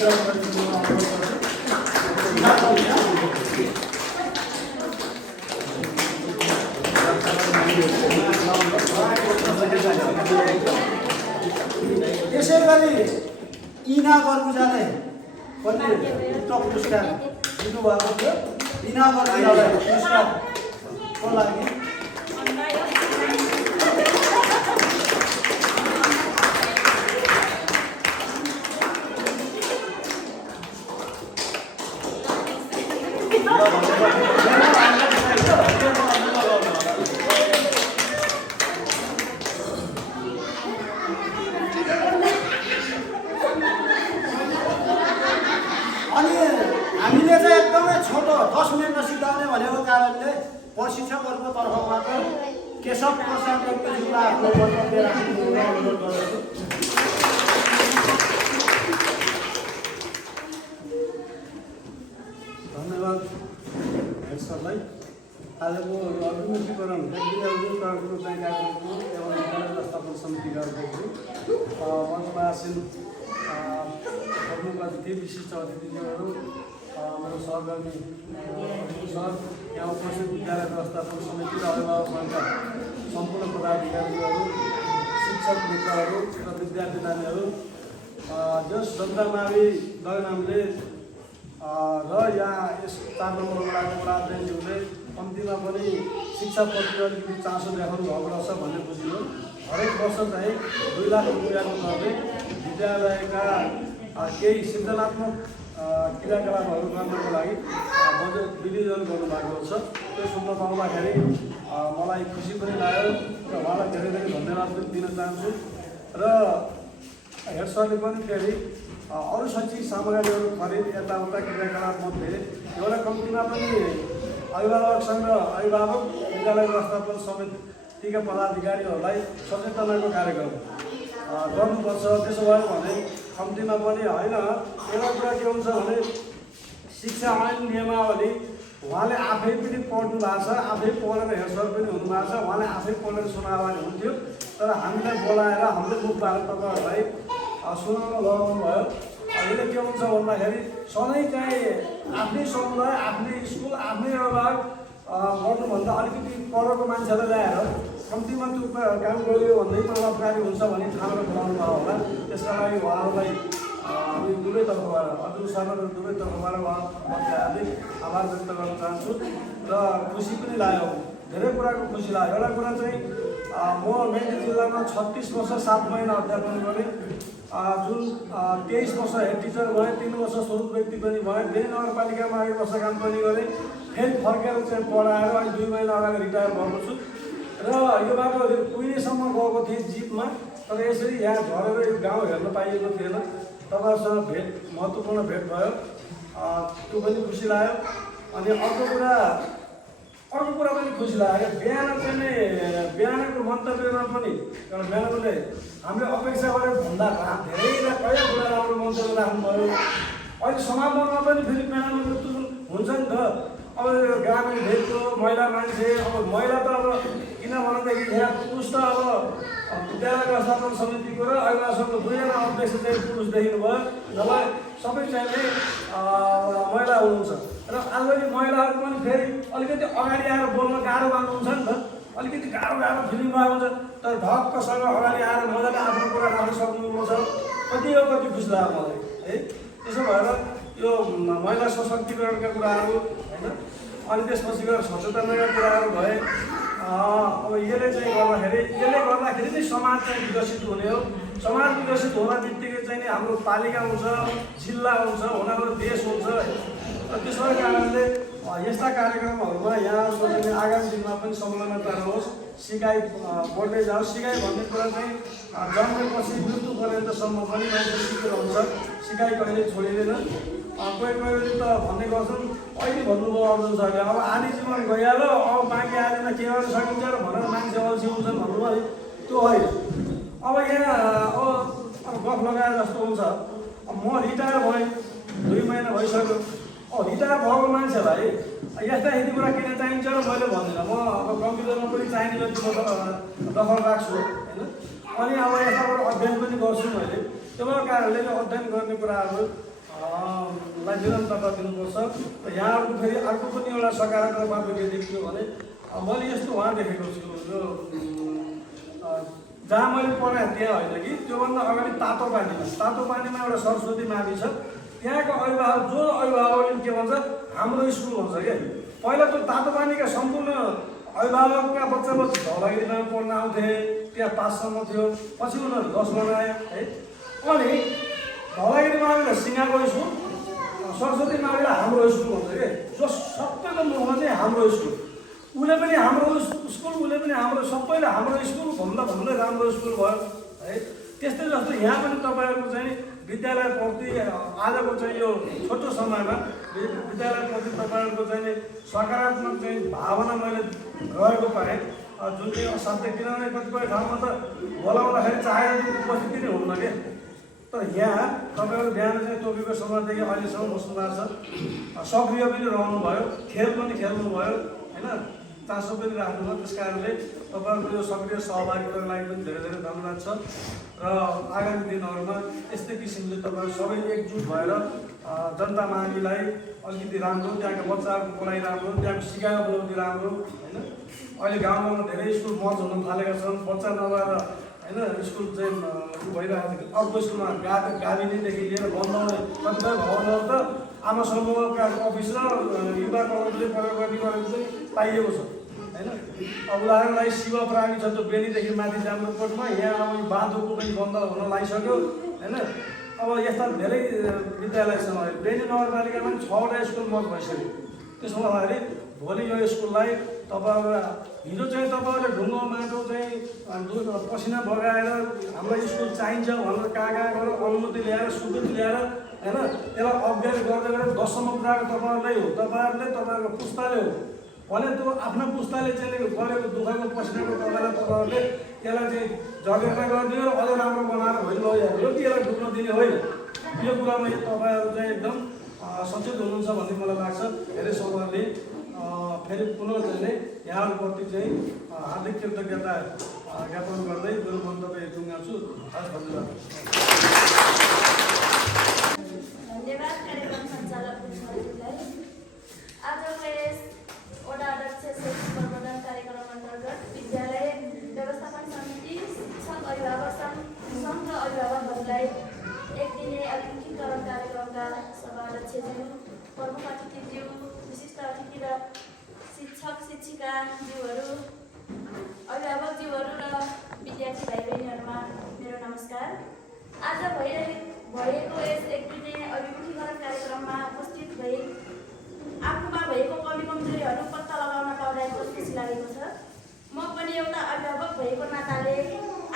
यसै गरी इना गर्नुजाले पनि टप पुरस्कार दिनुभएको थियो। इना गर्नुजालाई पुरस्कारको लागि हामीले चाहिँ एकदमै छोटो 10 मिनेटमा सिद्धाउने भनेको कारणले प्रशिक्षकहरूको तर्फबाट केशव प्रसाद व्यक्तिज्यूलाई आफ्नो वक्तव्य राख्नु अनुरोध गर्दछु। धन्यवाद हेड सरलाई। आजको अभिमुखीकरण व्यक्तिगत कार्यक्रम चाहिँ कार्यक्रमको एवं विद्यालय व्यवस्थापन समितिका अध्यक्ष मञ्चमा आसीन गर्नुका अतिथि विशिष्ट अतिथिहरू, मेरो सहकर्मी सर, यहाँ उपस्थित विद्यालय व्यवस्थापन समिति र अभिभावक सङ्घका सम्पूर्ण पदाधिकारीहरू, शिक्षक मित्रहरू र विद्यार्थी नानीहरू, जस जनतामावि दलनामले र यहाँ यस 4 नम्बर वडाको वडाध्यक्षज्यूले कम्तीमा पनि शिक्षाप्रति अलिकति चासो देखाउनु भएको रहेछ भन्ने बुझियो। हरेक वर्ष चाहिँ 2 लाख रुपियाँको दरले विद्यालयका केही सृजनात्मक क्रियाकलापहरू गर्नको लागि बजेट विनियोजन गर्नुभएको छ। त्यो सुन्न पाउँदाखेरि मलाई खुसी पनि लाग्यो र उहाँलाई धेरै धेरै धन्यवाद पनि दिन चाहन्छु। र हेड सरले पनि फेरि अरू शैक्षिक सामग्रीहरू खरिद यताउता क्रियाकलापमध्ये एउटा कम्तीमा पनि अभिभावक सङ्घ र अभिभावक विद्यालय व्यवस्थापन समितिका पदाधिकारीहरूलाई सचेतनाको कार्यक्रम गर्नुपर्छ। त्यसो भयो भने कम्तीमा पनि होइन। एउटा कुरा के हुन्छ भने शिक्षा ऐन नियमावली उहाँले आफै पनि पढ्नु भएको छ, आफै पढेर हेड सर पनि हुनुभएको छ, उहाँले आफै पढेर सुनायो भने हुन्थ्यो। तर हामीलाई बोलाएर हाम्रो मुखबाट तपाईँहरूलाई सुनाउन लगाउनु भयो। अहिले के हुन्छ भन्दाखेरि सधैँ चाहिँ आफ्नै समुदाय, आफ्नै स्कुल, आफ्नै अभिभावक गर्नुभन्दा अलिकति परको मान्छेलाई ल्याएर कम्तीमा त्यो काम गरियो भन्दै प्रभावकारी हुन्छ भन्ने ठाउँमा बोलाउनु भयो होला। त्यसका लागि उहाँहरूलाई हामी दुवै तर्फबाट, अध्यक्ष सर र दुवै तर्फबाट उहाँप्रति हार्दिक आभार व्यक्त गर्न चाहन्छु र खुसी पनि लाग्यो। धेरै कुराको खुसी लाग्यो। एउटा कुरा चाहिँ म मेची जिल्लामा 36 वर्ष 7 महिना अध्यापन गरेँ। जुन 23 वर्ष हेड टिचर भएँ, 3 वर्ष स्वरूप व्यक्ति पनि भएँ। बेनी नगरपालिकामा 1 वर्ष काम पनि गरेँ। फेरि फर्केर चाहिँ पढाएर अहिले 2 महिना अगाडि रिटायर भएको छु। र यो बाटो कुहिनेसम्म गएको थिएँ जिपमा। तर यसरी यहाँ झरेर यो गाउँ हेर्न पाइएको थिएन। तपाईँहरूसँग भेट, महत्त्वपूर्ण भेट भयो, त्यो पनि खुसी लाग्यो। अनि अर्को कुरा पनि खुसी लाग्यो। बिहान चाहिँ बिहानको मन्तव्यमा पनि एउटा म्याडमले हामीले अपेक्षा गरेर भन्दा धेरै कहिले कुरा राम्रो मन्तव्य राख्नुभयो। अहिले समापनमा पनि फेरि म्याडमले हुन्छ नि त। अब ग्रामीण भेगको महिला मान्छे, अब महिला त अब किन भन्दाखेरि यहाँ पुरुष त अब विद्यालय व्यवस्थापन समितिको र अभिभावकको 2 जना अध्यक्ष चाहिँ पुरुष देखिनुभयो, नभए सबै चाहिँ महिला हुनुहुन्छ। र आजकल महिलाहरू पनि फेरि अलिकति अगाडि आएर बोल्न गाह्रो मान्नुहुन्छ नि त। अलिकति गाह्रो फिलिङ भएको हुन्छ। तर ढक्कसँग अगाडि आएर मजाले आफ्नो कुरा राख्न सक्नुहुन्छ। कति खुसी लाग्यो मलाई है। त्यसो भएर यो महिला सशक्तिकरणका कुराहरू होइन, अनि त्यसपछि गएर सचेतनाका कुराहरू भए। अब यसले गर्दाखेरि चाहिँ समाज चाहिँ विकसित हुने हो। समाज विकसित हुँदा बित्तिकै चाहिँ हाम्रो पालिका हुन्छ, जिल्ला हुन्छ, हुन देश हुन्छ। र त्यसै कारणले यस्ता कार्यक्रमहरूमा यहाँहरूको चाहिँ आगामी दिनमा पनि संलग्नता रहोस्, सिकाइ बढ्दै जाओस्। सिकाइ भन्ने कुरा चाहिँ जन्मेपछि मृत्यु पर्यन्तसम्म पनि मान्छे सिकेर हुन्छ। सिकाइ कहिले छोडिँदैन। कोही त भन्ने गर्छन्, अहिले भन्नुभयो अर्जुन सरले, अब आधी जीवन गइहाल्यो, अब बाँकी आधीमा के गर्न सकिन्छ र भनेर मान्छे अल्छी हुन्छन् भन्नुभयो। त्यो होइन। अब यहाँ अब गफ लगाएर जस्तो हुन्छ। म रिटायर भएँ, 2 महिना भइसक्यो। रिटायर भएको मान्छेलाई यस्ता यति कुरा किन चाहिन्छ र मैले भन्दिनँ। म अब कम्प्युटरमा पनि चाहिने जति म दखल राख्छु होइन। अनि अब यस्ताबाट अध्ययन पनि गर्छु मैले। त्यो कारणले अध्ययन गर्ने कुराहरू लाई निरन्तरता दिनुपर्छ। यहाँहरूको फेरि अर्को पनि एउटा सकारात्मक बाटो के देखियो भने मैले यस्तो उहाँ देखेको छु जो जहाँ मैले पढाएँ त्यहाँ होइन कि त्योभन्दा अगाडि तातो पानीमा एउटा सरस्वती मावि छ। त्यहाँको अभिभावक जो अभिभावकले के भन्छ हाम्रो स्कुल भन्छ क्या। पहिला त तातो पानीका सम्पूर्ण अभिभावकका बच्चा धौलागिरीमा पढ्न आउँथे, त्यहाँ 5 सम्म थियो, पछि उनीहरू 10 बनायो है। अनि धौलागिरी माविलाई सिङ्गाको स्कुल, सरस्वती माविलाई हाम्रो स्कुल भन्छ क्या। जो सबैको मुखमा चाहिँ हाम्रो स्कुल, उसले पनि हाम्रो स्कुल, उसले पनि हाम्रो, सबैले हाम्रो स्कुल भन्दै राम्रो स्कुल भयो है। त्यस्तै जस्तो यहाँ पनि तपाईँहरूको चाहिँ विद्यालयप्रति आजको चाहिँ यो छोटो समयमा विद्यालयप्रति तपाईँहरूको चाहिँ सकारात्मक चाहिँ भावना मैले रहेको पाएँ। जुन चाहिँ असाध्य, किनभने कतिपय ठाउँमा त बोलाउँदाखेरि चाहेर उपस्थिति नै हुन्न क्या। तर यहाँ तपाईँहरू बिहान चाहिँ तोकेको समयदेखि अहिलेसम्म बस्नु भएको छ, सक्रिय पनि रहनुभयो, खेल पनि खेल्नुभयो होइन, चासो पनि राख्नुभयो। त्यस कारणले तपाईँहरूको यो सक्रिय सहभागिताको लागि पनि धेरै धेरै धन्यवाद छ। र आगामी दिनहरूमा यस्तै किसिमले तपाईँहरू सबै एकजुट भएर जनता माविलाई अलिकति राम्रो, त्यहाँको बच्चाहरूको पढाइ राम्रो, त्यहाँको सिकाइ उपलब्धि राम्रो होइन। अहिले गाउँमा धेरै स्कुल मर्ज हुन थालेका छन्, बच्चा नभएर होइन स्कुल चाहिँ भइरहेको थियो। अर्को स्कुलमा गाभिनेदेखि लिएर बन्द हुने कतिपय भवनहरू त आमा समूहका अफिस र युवा कलेजले प्रयोग गर्ने गरेको चाहिँ पाइएको छ होइन। अब उदाहरणलाई शिव प्रामी छ त्यो बेनीदेखि माथि जाम्रोकोटमा, यहाँ अब बाँधोको पनि बन्द हुन लागिसक्यो होइन। अब यस्ता धेरै विद्यालय छन्। बेनी नगरपालिकामा पनि 6वटा स्कुल मर्ज भइसक्यो। त्यसो हुँदाखेरि भोलि यो स्कुललाई तपाईँहरू हिजो चाहिँ तपाईँहरूले ढुङ्गो माटो चाहिँ पसिना बगाएर हाम्रो स्कुल चाहिन्छ भनेर कहाँ गएर अनुमति ल्याएर स्वीकृति ल्याएर होइन त्यसलाई अपग्रेड गर्दै गरेर 10 सम्म पुऱ्याएको तपाईँहरूलाई हो, तपाईँहरूको पुस्ताले हो भने त्यो आफ्नो पुस्ताले चाहिँ गरेको दुःखको पसिनाको तपाईँहरूले यसलाई चाहिँ जगेर्ना गरिदियो र अझ राम्रो बनाएर भोलि लगिहाल्यो कि यसलाई डुब्न दिने होइन। यो कुरामा तपाईँहरू चाहिँ एकदम सचेत हुनुहुन्छ भन्ने मलाई लाग्छ। धेरै समयले फेरि पुनः चाहिँ यहाँहरूप्रति चाहिँ हार्दिक कृतज्ञता ज्ञापन गर्दै मेरो मन्तव्य टुङ्गाउँछु। धन्यवाद। धन्यवाद कार्यक्रम सञ्चालक आजको यस वडा अध्यक्ष प्रबन्धन कार्यक्रम अन्तर्गत विद्यालय व्यवस्थापन समिति, शिक्षक अभिभावक सङ्घ र अभिभावकहरूलाई एक दिने अभिमुखीकरण कार्यक्रमका सभा अध्यक्षज्यू, प्रमुख अतिथिज्यू, विशिष्ट अतिथि र शिक्षक शिक्षिकाज्यूहरू, अभिभावकज्यूहरू र विद्यार्थी भाइ बहिनीहरूमा मेरो नमस्कार। आज भएको यस एक दिने अभिमुखीकरण कार्यक्रममा उपस्थित भई आफूमा भएको कमी कमजोरीहरू पत्ता लगाउन पाउँदा खुसी लागेको छ। म पनि एउटा अभिभावक भएको नाताले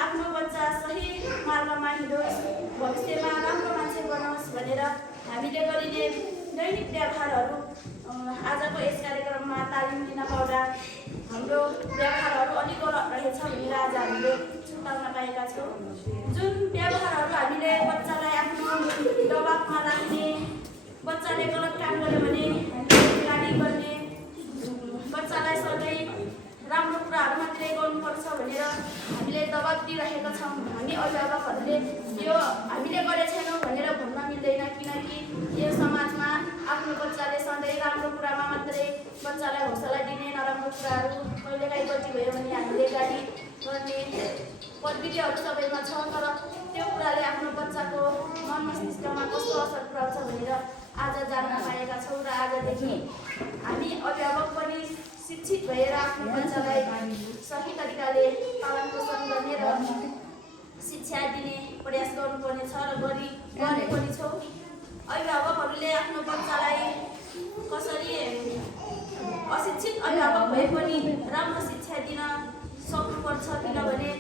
आफ्नो बच्चा सही मार्गमा हिँडोस्, भविष्यमा राम्रो मान्छे बनोस् भनेर हामीले गरिने दैनिक व्यवहारहरू आजको यस कार्यक्रममा तालिम लिन पाउँदा हाम्रो व्यवहारहरू अलिक गलत रहेछ भनेर आज हामीले छुट्याउन पाएका छौँ। जुन व्यवहारहरू हामीले बच्चालाई आफ्नो दबावमा राख्ने, बच्चाले गलत काम गर्यो भने हामीले गाली गर्ने, बच्चालाई सधैँ राम्रो कुराहरू मात्रै गर्नुपर्छ भनेर हामीले दबाब दिइरहेका छौँ भन्ने अभिभावकहरूले यो हामीले गरेका छैनौँ भनेर भन्न मिल्दैन। किनकि यो समाजमा आफ्नो बच्चाले सधैँ राम्रो कुरामा मात्रै बच्चालाई हौसला दिने, नराम्रो कुराहरू कहिलेकाहीँ गल्ती भयो भने हामीले गाली गर्ने प्रविधिहरू सबैमा छ। तर त्यो कुराले आफ्नो बच्चाको मन मस्तिष्कमा कस्तो असर पुर्याउँछ भनेर आज जान्न पाएका छौँ। र आजदेखि हामी अभिभावक पनि शिक्षित भएर आफ्नो बच्चालाई सही तरिकाले पालन पोषण गर्ने र शिक्षा दिने प्रयास गर्नुपर्ने छ र गर्ने पनि छौँ। अभिभावकहरूले आफ्नो बच्चालाई कसरी अशिक्षित अभिभावक भए पनि राम्रो शिक्षा दिन सक्नुपर्छ, किनभने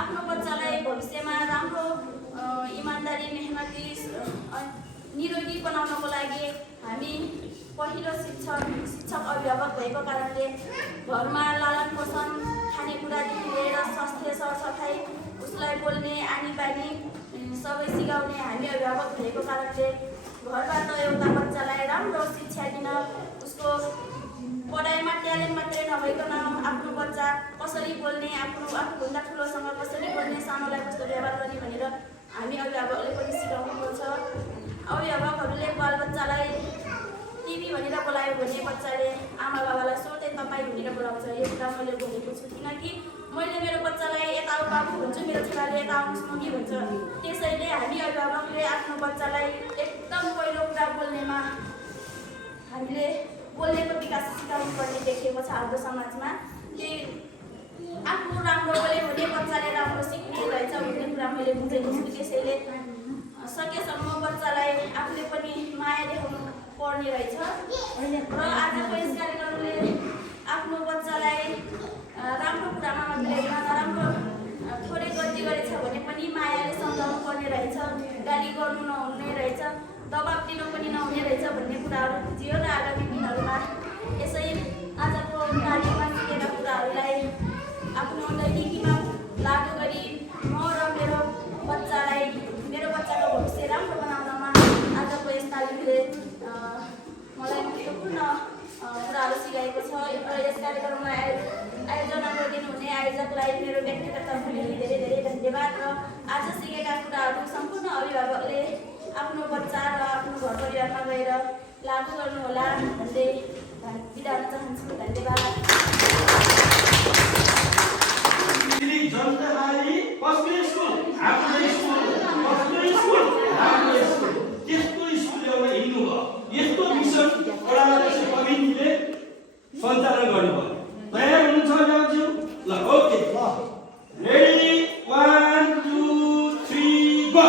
आफ्नो बच्चालाई भविष्यमा राम्रो इमान्दारी, मेहनती, निरोगी बनाउनको लागि हामी पहिलो शिक्षक अभिभावक भएको कारणले घरमा लालन पोषण, खानेकुरादेखि लिएर स्वास्थ्य सरसफाइ, उसलाई बोल्ने आनी बानी सबै सिकाउने हामी अभिभावक भएको कारणले घरबाट एउटा बच्चालाई राम्रो शिक्षा दिन, उसको पढाइमा ट्यालेन्ट मात्रै नभइकन आफ्नो बच्चा कसरी बोल्ने, आफूभन्दा ठुलोसँग कसरी बोल्ने, सानोलाई कस्तो व्यवहार गर्ने भनेर हामी अभिभावकले पनि सिकाउनुपर्छ। अभिभावकहरूले बालबच्चालाई टिभी भनेर बोलायो भने बच्चाले आमा बाबालाई सोधे तपाईँ भनेर बोलाउँछ। यो कुरा मैले भनेको छु किनकि मैले मेरो बच्चालाई यता बाबु भन्छु, मेरो छोराले यता आउनुहोस् मम्मी भन्छ। त्यसैले हामी अभिभावकले आफ्नो बच्चालाई एकदम पहिलो कुरा बोल्नेमा हामीले बोल्नेको विकास सिकाउनु पर्ने देखिएको छ हाम्रो समाजमा। कि आफू राम्रो बोल्यो भने बच्चाले राम्रो सिक्ने रहेछ भन्ने कुरा मैले बुझेको छु। त्यसैले सकेसम्म बच्चालाई आफूले पनि माया देखाउनु पर्ने रहेछ। र आजको यस कार्यक्रमले आफ्नो बच्चालाई राम्रो कुरामा मात्रै नराम्रो थोरै गल्ती गरेछ भने पनि मायाले सम्झाउनु पर्ने रहेछ, गाली गर्नु नहुने रहेछ, दबाब दिनु पनि नहुने रहेछ भन्ने कुराहरू बुझियो। र आगामी दिनहरूमा यसै आजको कार्यमा सिकेका कुराहरूलाई आफ्नो दैनिकीमा लागू गरी म र मेरो बच्चाको भविष्य राम्रो बनाउनमा आजको यस तालिमले मलाई महत्त्वपूर्ण कुराहरू सिकाएको छ। र यस कार्यक्रमलाई आयोजना गरिदिनुहुने आयोजकलाई मेरो व्यक्तिगत तर्फदेखि धेरै धेरै धन्यवाद। र आज सिकेका कुराहरू सम्पूर्ण अभिभावकले आफ्नो बच्चा र आफ्नो घर परिवारमा गएर लागू गर्नुहोला भन्दै बिदा हुन चाहन्छु। धन्यवाद। सञ्चालन गर्नुभयो। तयार हुनुहुन्छ अभिभावकज्यू? ल ओके, रेडी 1 2 3 गो।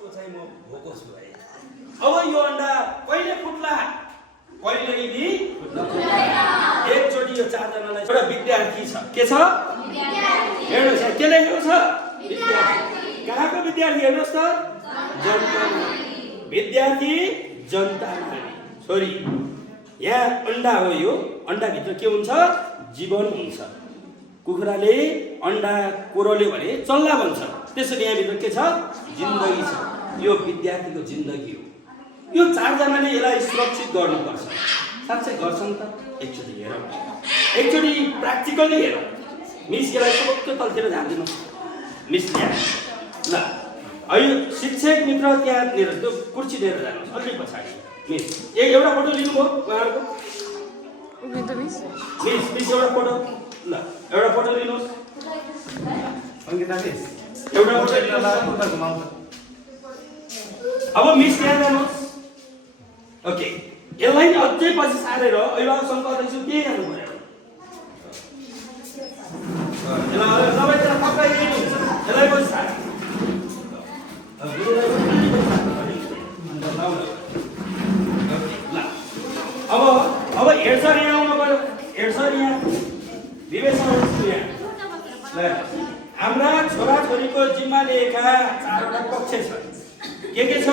को चाहिँ म भोको छु है। अब यो अन्डा कहिले फुट्ला? कहिले नि एकचोटि यो चारजनालाई एउटा विद्यार्थी छ। के छ? हेर्नुहोस् के लेखेको छ? विद्यार्थी। कहाँको विद्यार्थी हेर्नुहोस् त? जनता विद्यार्थी जनता छोरी। यहाँ अन्डा हो, यो अन्डाभित्र के हुन्छ? जीवन हुन्छ। कुखुराले अन्डा कोरोल्यो भने चल्ला भन्छ, त्यसरी यहाँभित्र के छ? जिन्दगी छ। यो विद्यार्थीको जिन्दगी हो। यो चारजनाले यसलाई सुरक्षित गर्नुपर्छ। साँच्चै गर्छन् त? एकचोटि हेरौँ, एकचोटि प्र्याक्टिकली हेरौँ। मिस यसलाई सबैको तलतिर झारिदिनुहोस्। मिस यहाँ ल अहिले शिक्षक मित्र त्यहाँनिर त्यो कुर्सी लिएर जानुहोस् अलि पछाडि। मिस एउटा फोटो लिनुभयो उहाँहरूको? मिस एउटा फोटो ल एउटा फोटो लिनुहोस्। अङ्किता मिस एउटा फोटो लिनुहोस्। अब मिस यहाँ जानुहोस्। ओके, यसलाई नि अझै पछि सारेर अभिभावक सङ्घ के जानु पर्यो? यसलाई सबैजना पक्राइदिनुहुन्छ। यसलाई पछि सार अब हेडसर यहाँ आउनु पर्यो। हेडसर यहाँ विवेचना हुनुहुन्छ यहाँ। हाम्रा छोराछोरीको जिम्मा लिएका 4वटा कक्ष छन्। के छ?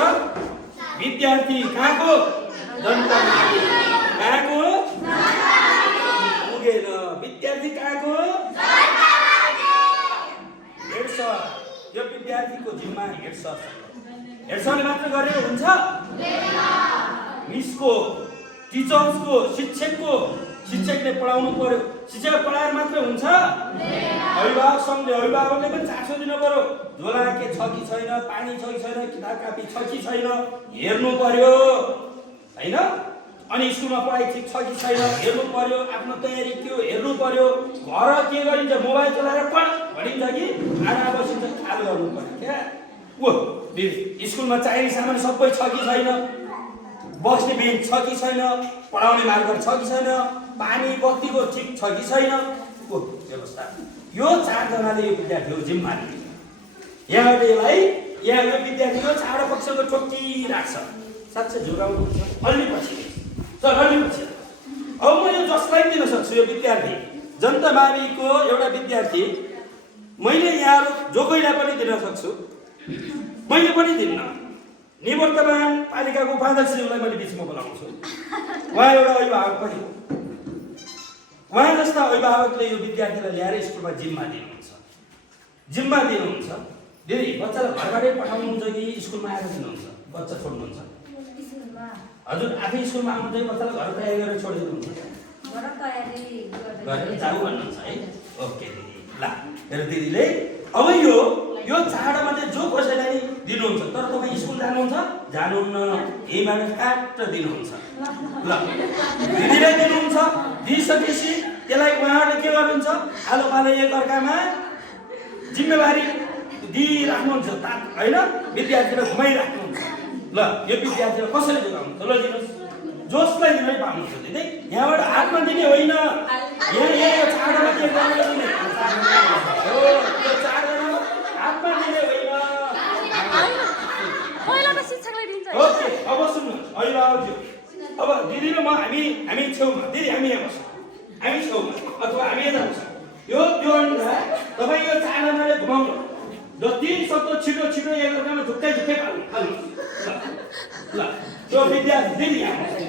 विद्यार्थी कहाँको? जनता। कहाँको? पुगेन। विद्यार्थी कहाँको? हेडसर। यो विद्यार्थीको जिम्मा हेडसर छ। हेडसरले मात्र गरेर हुन्छ? मिसको, टिचर्सको, शिक्षकले पढाउनु पर्यो। शिक्षक पढाएर मात्र हुन्छ? अभिभावक सङ्घले, अभिभावकले पनि चासो दिनु पर्यो। झोला के छ कि छैन, पानी छ कि छैन, किताब कापी छ कि छैन हेर्नु पर्यो हैन? अनि स्कुलमा पढाइ ठिक छ कि छैन हेर्नु पर्यो। आफ्नो तयारी के हो हेर्नु पर्यो। घर के गरिन्छ? मोबाइल चलाएर पढ भनिन्छ कि आधा बसिन्छ ख्याल गर्नु पर्यो। क्या स्कुलमा चाहिने सामान सबै छ कि छैन, बस्ने बेन्च छ कि छैन, पढाउने मार्कर छ कि छैन, पानी बत्तीको ठिक छ कि छैन व्यवस्था। यो 4जनाले यो विद्यार्थीको जिम्मा लिए। यहाँबाट यसलाई यहाँ यो विद्यार्थीको 4 पक्षको ठोक्की राख्छ। साँच्चै झुकाउनु अलि पछि चल अलि पछि। अब म यो जसलाई दिन सक्छु यो विद्यार्थी जनता माविको एउटा विद्यार्थी मैले यहाँहरू जो कोहीलाई पनि दिन सक्छु। मैले पनि दिन्न। निवर्तमान पालिकाको उपाध्यक्षज्यूलाई मैले बिचमा बोलाउँछु। उहाँ एउटा अभिभावक पनि हो। उहाँ जस्ता अभिभावकले यो विद्यार्थीलाई ल्याएर स्कुलमा जिम्मा दिनुहुन्छ। दिदी बच्चालाई घरबाटै पठाउनुहुन्छ कि स्कुलमा आएर दिनुहुन्छ? बच्चा छोड्नुहुन्छ? हजुर आफै स्कुलमा आउनु चाहिँ बच्चालाई घर तयारी गरेर छोडिदिनुहुन्छ? गरेर जाऊ भन्नुहुन्छ है? ओके दिदी। ल मेरो दिदीले अब यो चाडमध्ये जो कसैलाई दिनुहुन्छ, तर तपाईँ स्कुल जानुहुन्छ? जानुहुन्न। यहीँबाट काट दिनुहुन्छ। ल दिदीले दिनुहुन्छ। दिइसकेपछि त्यसलाई उहाँहरूले के गर्नुहुन्छ? आलो पालो एकअर्कामा जिम्मेवारी दिइराख्नुहुन्छ होइन? विद्यार्थीलाई घुमाइराख्नुहुन्छ। ल यो विद्यार्थीलाई कसरी जोगाउनु? ल दिनुहोस्। जसलाई दिनै पाउनुहुन्छ दिदी। यहाँबाट हातमा दिने होइन। यहाँ यो 4जना के गर्नु दिने? यो 4जना हातमा दिने होइन। ओके, अब सुन्नुहोस् अभिभावकज्यू। अब दिदी र म हामी छेउमा, दिदी हामी यहाँ बस्छौँ, हामी छेउमा अथवा हामी यता बस्छौँ। यो अन्डा तपाईँ यो 4जनाले घुमाउनु। जति सक्दो छिटो एकअर्कामा झुक्कै फाल्नु। ल त्यो विद्यार्थी दिदी यहाँ बस्छ।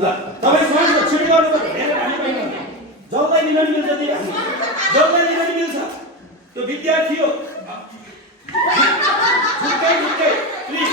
ल तपाईँ सँगै छिटो गर्नुपर्छ। हामी पनि जसलाई दिन नि मिल्छ दिदी, जसलाई दिन नि मिल्छ। त्यो विद्यार्थी हो। झुक्कै प्लिज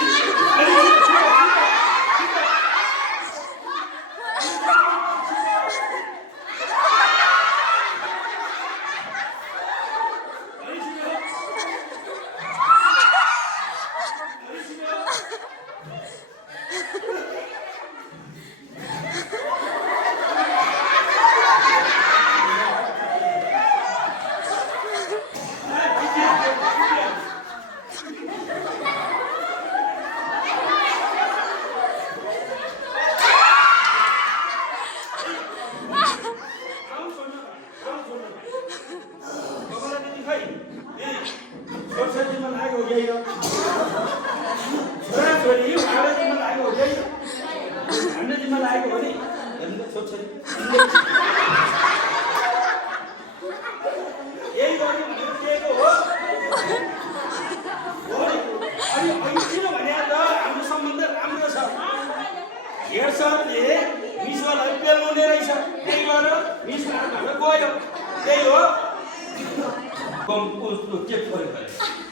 होइन छोराछोरी उहाँलाई जिम्मा लागेको हो कि हामीले जिम्मा लागेको हो नि छोरी यही गर्नु भनेर दिएको हो अनि अहिले किन भने त हाम्रो सम्बन्ध राम्रो छ हेड सरले मिसलाई पेलाउने रहेछ त्यही गरेर मिस भएर गयो त्यही हो के प्रयोग गरे